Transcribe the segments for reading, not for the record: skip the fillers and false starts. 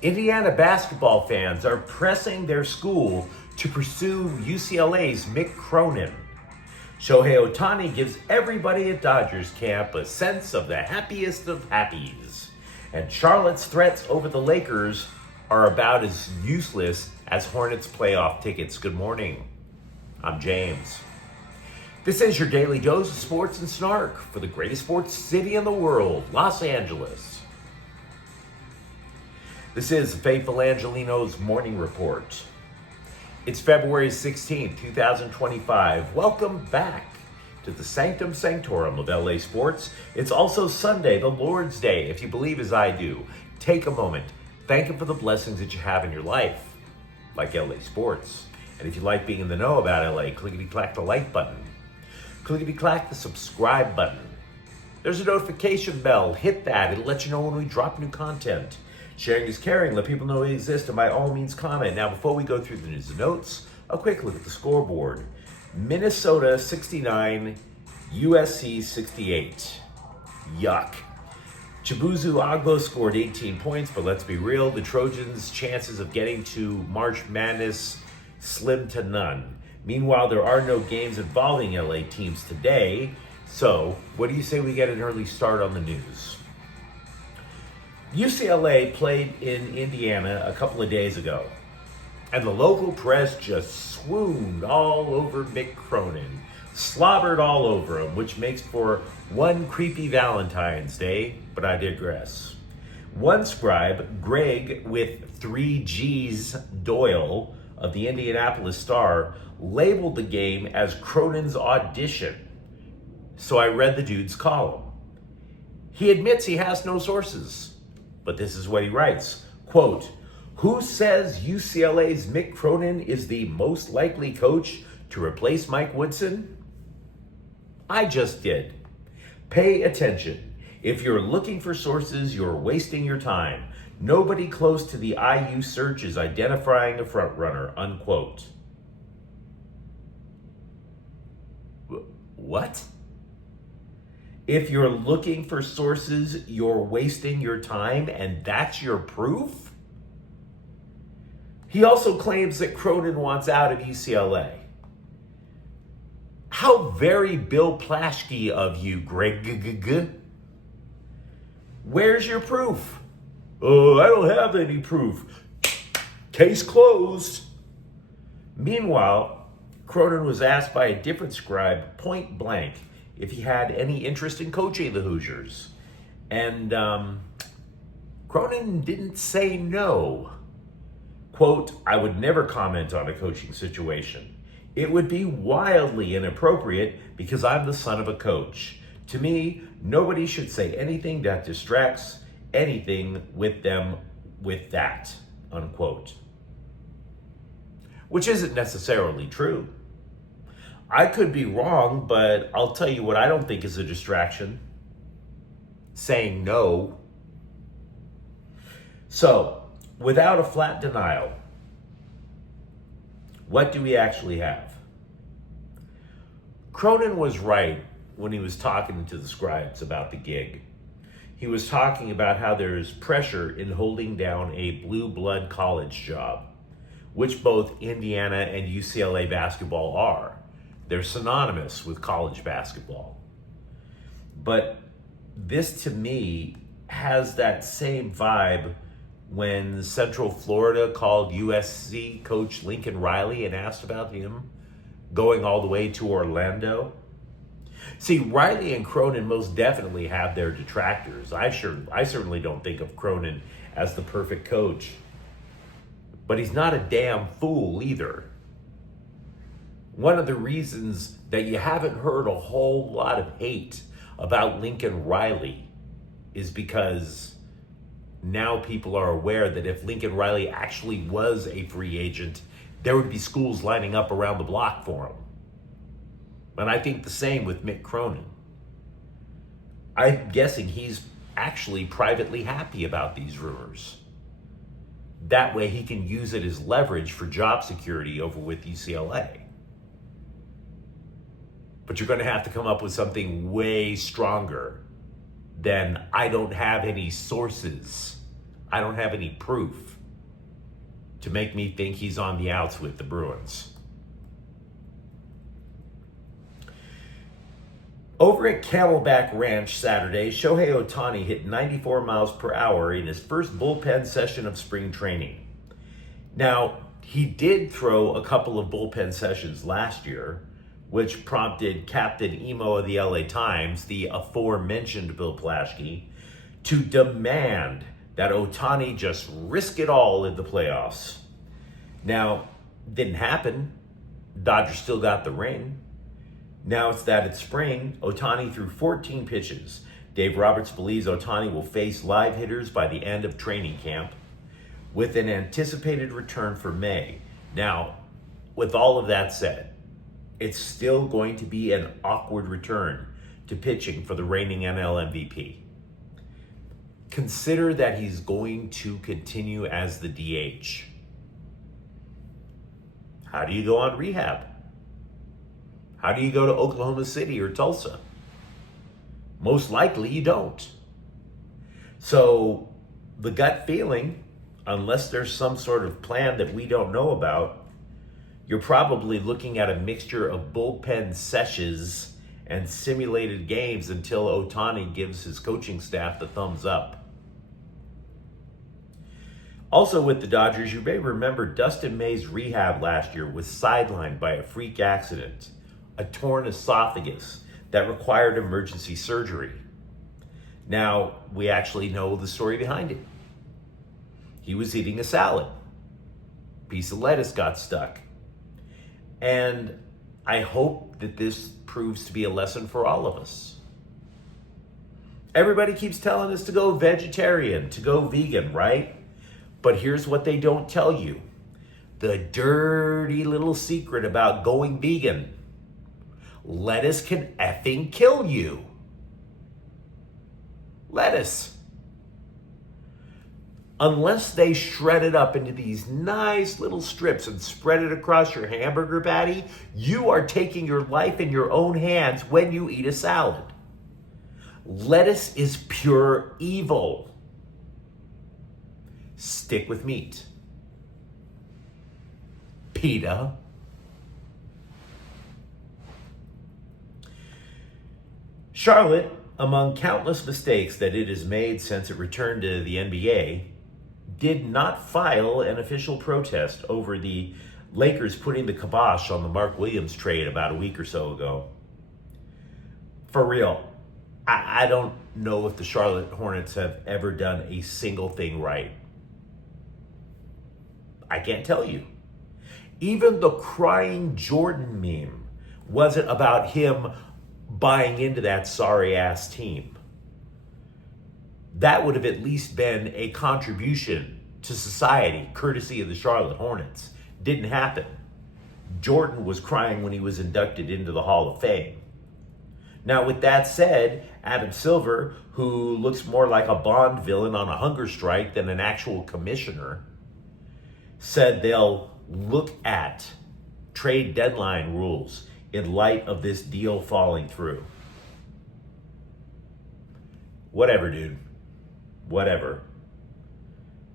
Indiana basketball fans are pressing their school to pursue UCLA's Mick Cronin. Shohei Ohtani gives everybody at Dodgers camp a sense of the happiest of happies. And Charlotte's threats over the Lakers are about as useless as Hornets playoff tickets. Good morning. I'm James. This is your daily dose of sports and snark for the greatest sports city in the world, Los Angeles. This is the Faithful Angelenos Morning Report. It's February 16th, 2025. Welcome back to the Sanctum Sanctorum of LA Sports. It's also Sunday, the Lord's Day. If you believe as I do, take a moment. Thank Him for the blessings that you have in your life, like LA Sports. And if you like being in the know about LA, clickety-clack the like button. Clickety-clack the subscribe button. There's a notification bell. Hit that. It'll let you know when we drop new content. Sharing is caring. Let people know we exist, and by all means comment. Now, before we go through the news and notes, a quick look at the scoreboard. Minnesota 69, USC 68. Yuck. Chibuzo Agbo scored 18 points, but let's be real, the Trojans' chances of getting to March Madness slim to none. Meanwhile, there are no games involving LA teams today, so what do you say we get an early start on the news? UCLA played in Indiana a couple of days ago, and the local press just swooned all over Mick Cronin, slobbered all over him, which makes for one creepy Valentine's Day, but I digress. One scribe, Greg with 3 G's Doyle of the Indianapolis Star, labeled the game as Cronin's audition. So I read the dude's column. He admits he has no sources, but this is what he writes. Quote, "Who says UCLA's Mick Cronin is the most likely coach to replace Mike Woodson? I just did. Pay attention. If you're looking for sources, you're wasting your time. Nobody close to the IU search is identifying a frontrunner," unquote. What? If you're looking for sources, you're wasting your time, and that's your proof? He also claims that Cronin wants out of UCLA. How very Bill Plaschke of you, Greg. Where's your proof? Oh, I don't have any proof. Case closed. Meanwhile, Cronin was asked by a different scribe, point blank, if he had any interest in coaching the Hoosiers. And Cronin didn't say no. Quote, "I would never comment on a coaching situation. It would be wildly inappropriate because I'm the son of a coach. To me, nobody should say anything that distracts anything with them with that," unquote. Which isn't necessarily true. I could be wrong, but I'll tell you what I don't think is a distraction. Saying no. So, without a flat denial, what do we actually have? Cronin was right when he was talking to the scribes about the gig. He was talking about how there's pressure in holding down a blue blood college job, which both Indiana and UCLA basketball are. They're synonymous with college basketball. But this, to me, has that same vibe when Central Florida called USC coach Lincoln Riley and asked about him going all the way to Orlando. See, Riley and Cronin most definitely have their detractors. I certainly don't think of Cronin as the perfect coach. But he's not a damn fool either. One of the reasons that you haven't heard a whole lot of hate about Lincoln Riley is because now people are aware that if Lincoln Riley actually was a free agent, there would be schools lining up around the block for him. And I think the same with Mick Cronin. I'm guessing he's actually privately happy about these rumors. That way he can use it as leverage for job security over with UCLA. But you're going to have to come up with something way stronger than "I don't have any sources." I don't have any proof to make me think he's on the outs with the Bruins. Over at Camelback Ranch Saturday, Shohei Ohtani hit 94 miles per hour in his first bullpen session of spring training. Now, he did throw a couple of bullpen sessions last year, which prompted Captain Emo of the LA Times, the aforementioned Bill Plaschke, to demand that Ohtani just risk it all in the playoffs. Now, didn't happen. Dodgers still got the ring. Now it's that it's spring. Ohtani threw 14 pitches. Dave Roberts believes Ohtani will face live hitters by the end of training camp, with an anticipated return for May. Now, with all of that said, it's still going to be an awkward return to pitching for the reigning NL MVP. Consider that he's going to continue as the DH. How do you go on rehab? How do you go to Oklahoma City or Tulsa? Most likely you don't. So the gut feeling, unless there's some sort of plan that we don't know about, you're probably looking at a mixture of bullpen sessions and simulated games until Ohtani gives his coaching staff the thumbs up. Also with the Dodgers, you may remember Dustin May's rehab last year was sidelined by a freak accident, a torn esophagus that required emergency surgery. Now, we actually know the story behind it. He was eating a salad. Piece of lettuce got stuck. And I hope that this proves to be a lesson for all of us. Everybody keeps telling us to go vegetarian, to go vegan, right? But here's what they don't tell you. The dirty little secret about going vegan. Lettuce can effing kill you. Lettuce. Unless they shred it up into these nice little strips and spread it across your hamburger patty, you are taking your life in your own hands when you eat a salad. Lettuce is pure evil. Stick with meat. PETA. Charlotte, among countless mistakes that it has made since it returned to the NBA, did not file an official protest over the Lakers putting the kibosh on the Mark Williams trade about a week or so ago. For real, I don't know if the Charlotte Hornets have ever done a single thing right. I can't tell you. Even the crying Jordan meme wasn't about him buying into that sorry-ass team. That would have at least been a contribution to society, courtesy of the Charlotte Hornets. Didn't happen. Jordan was crying when he was inducted into the Hall of Fame. Now, with that said, Adam Silver, who looks more like a Bond villain on a hunger strike than an actual commissioner, said they'll look at trade deadline rules in light of this deal falling through. Whatever, dude. Whatever.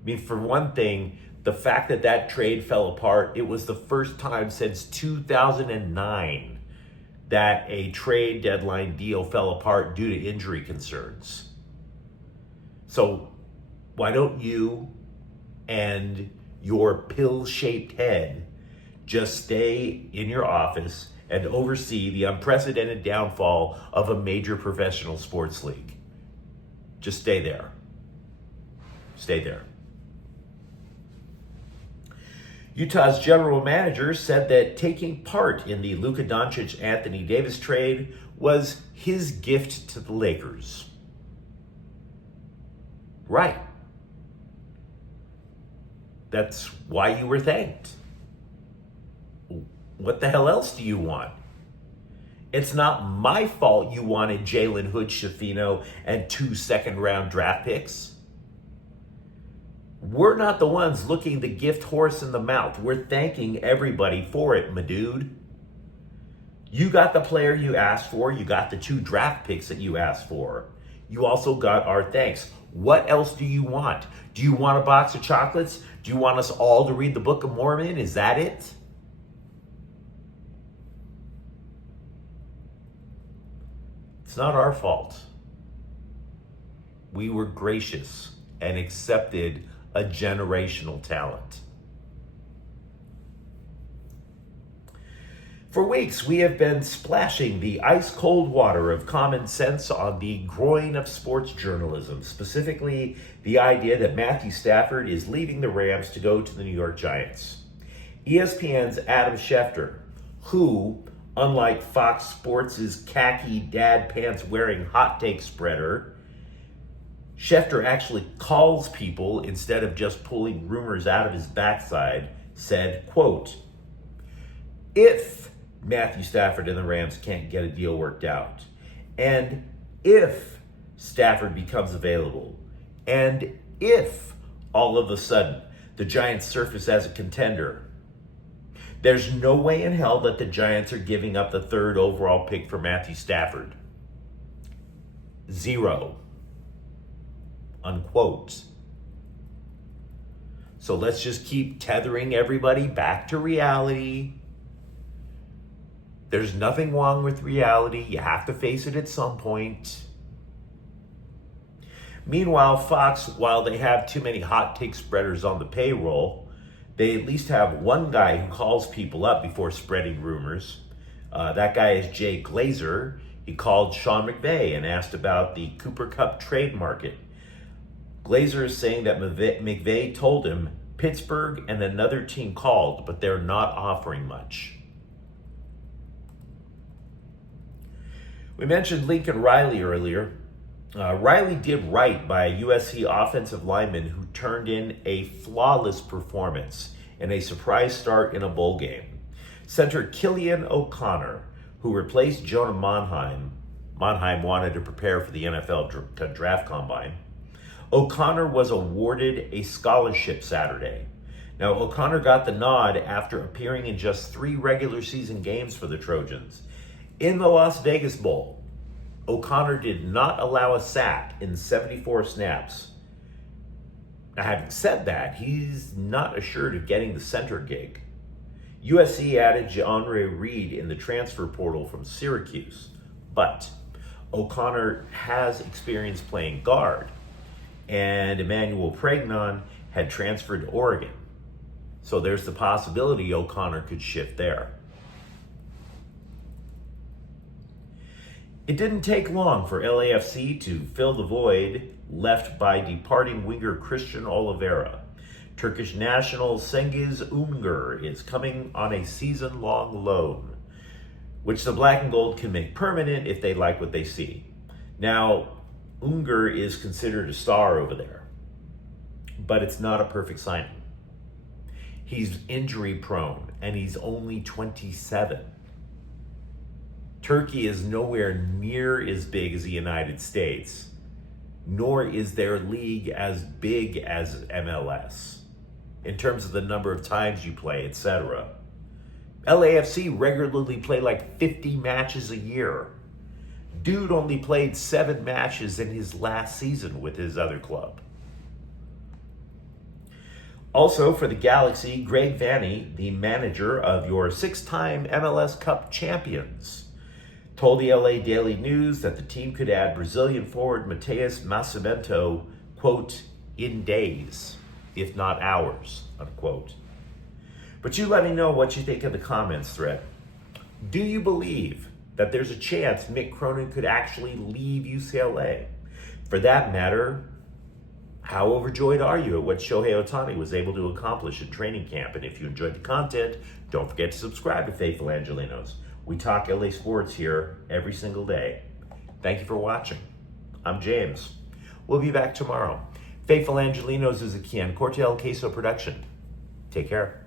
I mean, for one thing, the fact that that trade fell apart, it was the first time since 2009 that a trade deadline deal fell apart due to injury concerns. So why don't you and your pill-shaped head just stay in your office and oversee the unprecedented downfall of a major professional sports league? Just stay there. Stay there. Utah's general manager said that taking part in the Luka Doncic-Anthony Davis trade was his gift to the Lakers. Right. That's why you were thanked. What the hell else do you want? It's not my fault you wanted Jalen Hood-Schifino and 2 second-round draft picks. We're not the ones looking the gift horse in the mouth. We're thanking everybody for it, my dude. You got the player you asked for. You got the 2 draft picks that you asked for. You also got our thanks. What else do you want? Do you want a box of chocolates? Do you want us all to read the Book of Mormon? Is that it? It's not our fault. We were gracious and accepted a generational talent. For weeks, we have been splashing the ice-cold water of common sense on the groin of sports journalism, specifically the idea that Matthew Stafford is leaving the Rams to go to the New York Giants. ESPN's Adam Schefter, who, unlike Fox Sports' khaki dad pants-wearing hot take spreader, Schefter actually calls people instead of just pulling rumors out of his backside, said, quote, "If Matthew Stafford and the Rams can't get a deal worked out, and if Stafford becomes available, and if all of a sudden the Giants surface as a contender, there's no way in hell that the Giants are giving up the 3rd overall pick for Matthew Stafford. Zero." Unquote. So let's just keep tethering everybody back to reality. There's nothing wrong with reality. You have to face it at some point. Meanwhile, Fox, while they have too many hot take spreaders on the payroll, they at least have one guy who calls people up before spreading rumors. That guy is Jay Glazer. He called Sean McVay and asked about the Cooper Kupp trade market. Glazer is saying that McVay told him Pittsburgh and another team called, but they're not offering much. We mentioned Lincoln Riley earlier. Riley did right by a USC offensive lineman who turned in a flawless performance in a surprise start in a bowl game. Center Killian O'Connor, who replaced Jonah Monheim wanted to prepare for the NFL draft combine. O'Connor was awarded a scholarship Saturday. Now, O'Connor got the nod after appearing in just 3 regular season games for the Trojans. In the Las Vegas Bowl, O'Connor did not allow a sack in 74 snaps. Now, having said that, he's not assured of getting the center gig. USC added Je'Andre Reed in the transfer portal from Syracuse, but O'Connor has experience playing guard, and Emmanuel Pregnon had transferred to Oregon. So there's the possibility O'Connor could shift there. It didn't take long for LAFC to fill the void left by departing winger Christian Oliveira. Turkish national Cengiz Ünder is coming on a season-long loan, which the black and gold can make permanent if they like what they see. Now, Ünder is considered a star over there, but it's not a perfect signing. He's injury prone, and he's only 27. Turkey is nowhere near as big as the United States, nor is their league as big as MLS in terms of the number of times you play, etc. LAFC regularly play like 50 matches a year. Dude only played 7 matches in his last season with his other club. Also for the Galaxy, Greg Vanney, the manager of your 6-time MLS Cup champions, told the LA Daily News that the team could add Brazilian forward Mateus Nascimento, quote, in days, if not hours, unquote. But you let me know what you think in the comments thread. Do you believe that there's a chance Mick Cronin could actually leave UCLA? For that matter, how overjoyed are you at what Shohei Ohtani was able to accomplish in training camp? And if you enjoyed the content, don't forget to subscribe to Faithful Angelenos. We talk LA sports here every single day. Thank you for watching. I'm James. We'll be back tomorrow. Faithful Angelenos is a Kian Cortel Queso production. Take care.